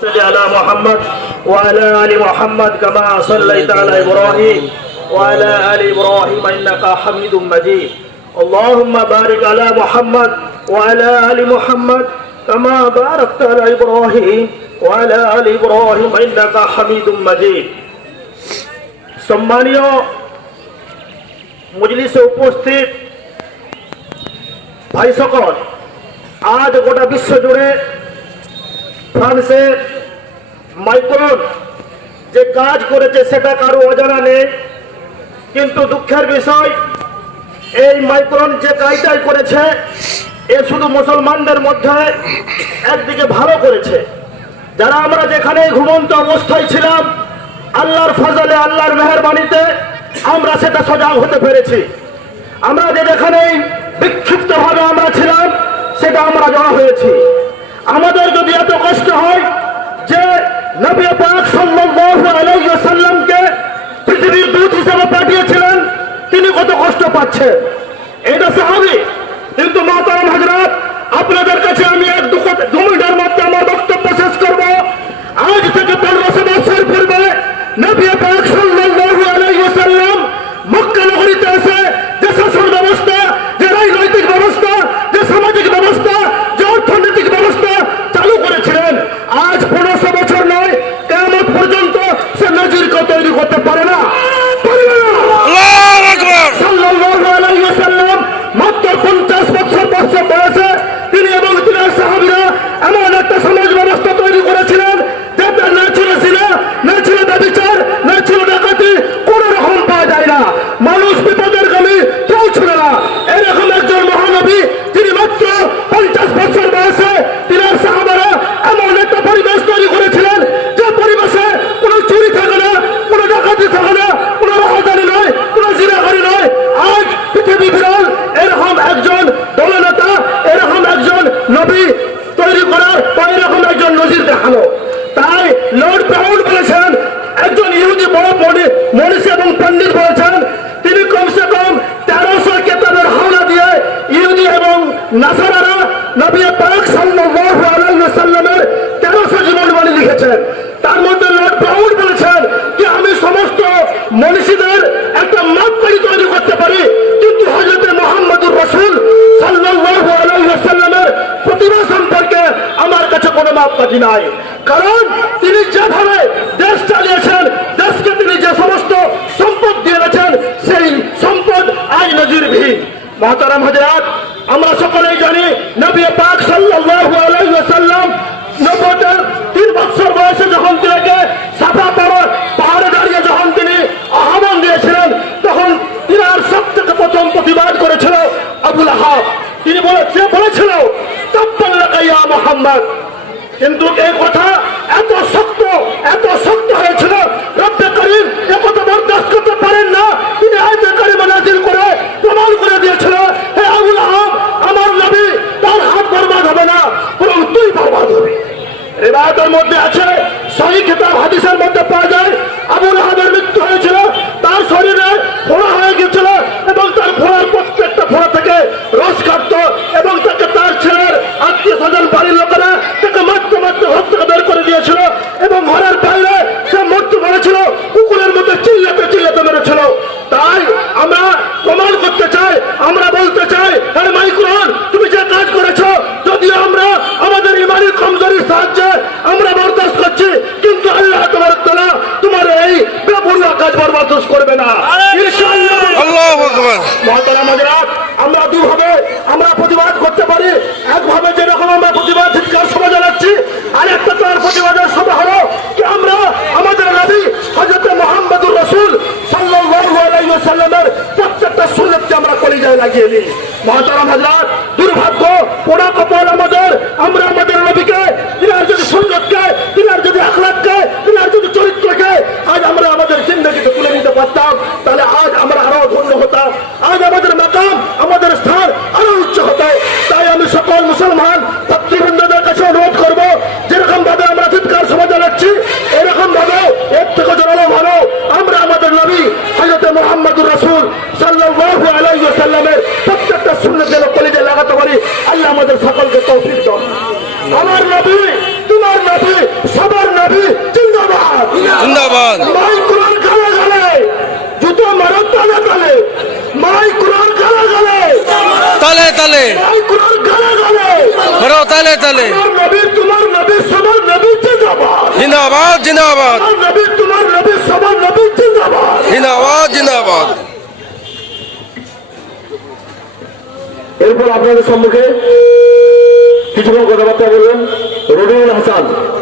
صل على محمد وعلى ال محمد كما صليت على ابراهيم وعلى ال ابراهيم انك حميد مجيد اللهم بارك على محمد وعلى ال محمد كما باركت على ابراهيم وعلى ال ابراهيم انك حميد مجيد সম্মানীয় মজলিসে উপস্থিত ভাই সকল আজ গোটা বিশ্ব জুড়ে ফ্রান্সের মাইক্রন যে কাজ করেছে, সেটা কারও অজানা নেই। কিন্তু দুঃখের বিষয়, এই মাইক্রন যে কাজটাই করেছে, এ শুধু মুসলমানদের মধ্যে, একদিকে ভালো করেছে। যারা আমরা যেখানে ঘুমন্ত অবস্থায় ছিলাম, আল্লাহর ফজলে, আল্লাহর মেহরবানিতে, আমরা সেটা সজাগ হতে পেরেছি। আমরা যে যেখানেই বিক্ষিপ্তভাবে আমরা ছিলাম, সেটা আমরা জড়া হয়েছি। আমাদের যদি এত কষ্ট হয় যে নবী পাক সাল্লাল্লাহু আলাইহি ওয়াসাল্লামকে পৃথিবীর দূত হিসেবে পাঠিয়েছিলেন, তিনি কত কষ্ট পাচ্ছে? এটা স্বাভাবিক। কিন্তু মাতারাম হযরত, আপনাদের কাছে আমি এক দু কথা- দু মিনিটের মধ্যে আমার বক্তব্য শেষ করব আজ থেকে পনেরোশো বছর পূর্বে নবী পাক সাল্লাল্লাহু আলাইহি ওয়াসাল্লাম মক্কা নগরীতে এসে যে শাসন ব্যবস্থা যে রাজনৈতিক ব্যবস্থা যে সামাজিক ব্যবস্থা যে অর্থনৈতিক ব্যবস্থা চালু করেছিলেন আজ পনেরোশো বছর নয় কেমন পর্যন্ত সে নজিরকে তৈরি করতে পারে না। পারবে না। সাল্লাল্লাহু আলাইহি ওয়াসাল্লাম মাত্র 50 বছর বছর বয়সে তিনি এবং তিনার সাহাবিরা এমন একটা সমাজ ব্যবস্থা তৈরি করেছিলেন যাতে না ছিল না ছিল ব্যভিচার না ছিল ডাকাতি কোন রকম পাওয়া যায় না মানুষ বিপদের গামী কেউ ছিল না এরকম একজন মহানবী তিনি মাত্র পঞ্চাশ বছর বয়সে তিনার সাহাবারা এমন একটা পরিবেশ তৈরি করেছিলেন যে পরিবেশে কোনো চুরি থাকে না কোনো ডাকাতি থাকে না কোনো রাহাজানি নয় কোনো জিনাগারি নয় আজ পৃথিবী বিরল এরকম একজন দলনেতা এরকম একজন নবী তৈরি করার বা এরকম একজন নজির দেখানো তাই লর্ড ব্রাউন বলেছেন একজন ইহুদি বড় মনি- মনীষী এবং পণ্ডিত বলেছেন তিনি কমসে কম তেরোশো কেতাবের হাওলা দিয়ে ইহুদি এবং নাসারারা নবী পাক সাল্লাল্লাহু আলাইহি ওয়াসাল্লামের তেরোশো জীবনবাণী লিখেছেন। তার মধ্যে লর্ড ব্রাউন বলেছেন যে, আমি সমস্ত মনীষীদের একটা মাপকাঠি তৈরি করতে পারি। কিন্তু হজরতে মোহাম্মদুর রসুল সাল্লাল্লাহু আলাইহি ওয়াসাল্লামের প্রতিভা সম্পর্কে আমার কাছে কোনো মাপকাঠি নাই। কারণ তিনি যেভাবে দেশ চালিয়েছেন দেশকে তিনি যে সমস্ত সম্পদ দিয়ে গেছেন সেই সম্পদ আজ নজিরবিহীন মহতারাম হাজরাত আমরা সকলেই জানি নবী পাক সাল্লাল্লাহু আলাইহি ওয়াসাল্লাম নব্বইটার তিন বছর বয়সে যখন তিনাকে সাফা পাহাড় পাহাড়ে দাঁড়িয়ে যখন তিনি আহ্বান দিয়েছিলেন তখন তিনার সব থেকে প্রথম প্রতিবাদ করেছিল আবুল আহাব তিনি বলে, সে বলেছিল মোহাম্মদ। কিন্তু এই কথা এত শক্ত এত শক্ত হয়েছিল, রব্বে করিম এ কথা বরদাস্ত করতে পারেন না। তিনি আয়তে করিমে নাজিল করে প্রমাণ করে দিয়েছিল, হে আবুল আহাব, আমার নবী তার হাত বরবাদ হবে না, বরং তুই বরবাদ হবে। রেবায়তের মধ্যে আছে সহি খেতাব হাদিসের মধ্যে পাওয়া যায় আবুল আহাবের মৃত্যু হয়েছিল তার শরীরে ফোড়া হয়ে গেছিল এবং তার ফোড়ার প্রত্যেকটা ফোড়া থেকে রস কাটত এবং তাকে তার ছেলের আত্মীয় স্বজন বাড়ির লোকেরা তাকে মারতে মারতে ঘর থেকে বের করে দিয়েছিল এবং ঘরের বাইরে সে মৃত্যু মেরেছিল কুকুরের মধ্যে চিল্লাতে চিল্লাতে মেরেছিল তাই আমরা প্রমাণ করতে চাই আমরা বলতে চাই আরে মাইক্রোন তুমি যে কাজ করেছ যদিও আমরা আমাদের ইমানি কমজোরির সাহায্যে আমরা বরদাস্ত করছি কিন্তু আল্লাহ তোমার তালা তোমার এই বেপরুয়া কাজ বরবাদস্ত করবে না ইনশাআল্লাহ আল্লাহু আকবার মহতারাম হাজরাত, আমরা দুভাবে আমরা প্রতিবাদ করতে পারি একভাবে যেরকম আমরা প্রতিবাদ চিৎকার সভা জানাচ্ছি আর একটা তার প্রতিবাদের সভা হলো কি আমরা আমাদের নবী হযরত মুহাম্মদুর রাসূল সাল্লাল্লাহু আলাইহি ওয়াসাল্লামের প্রত্যেকটা সুন্নাতকে আমরা কলিজায় লাগিয়ে নিই মহতারাম হাজরাত, দুর্ভাগ্য পোড়া কপাল আমাদের আমরা আমাদের নবীকে, তিনার যদি সুন্নতকে, তিনার যদি আখলাককে, তিনার যদি চরিত্রকে, আজ আমরা আমাদের জিন্দগিতে তুলে নিতে পারতাম, তাহলে আজ আমরা আরও ধন্য হতাম। আজ আমাদের মাকাম, আমাদের স্থান আরও উচ্চ হতো। তাই আমি সকল মুসলমান ভক্তিবৃন্দদের কাছে অনুরোধ করব, যেরকম ভাবে আমরা চিৎকার সভা জানাচ্ছি এরকম ভাবে এর থেকে জোরালো ভালো আমরা আমাদের নবী, হযরত মুহাম্মদুর রাসূল সাল্লামের প্রত্যেকটা শূন্য যেন কলিজে লাগাতে পারি আল্লাহ আমাদের সকলকে তৌফিক দাও। আমার নবী তোমার নবী সবার নবী জিন্দাবাদ। জিন্দাবাদ। মাই কুরআন গালে গালে জুতো মারত তালে তালে। মাই কুরআন গালে গালে তালে তালে। মাই কুরআন গালে গালে মারো তালে তালে। নবী তোমার নবী সবার নবী জিন্দাবাদ। জিন্দাবাদ জিন্দাবাদ। নবী তোমার নবী সবার নবী জিন্দাবাদ। জিন্দাবাদ জিন্দাবাদ। এরপর আপনাদের সম্মুখে কিছুক্ষণ কথাবার্তা বলবেন। রবিউল হাসান।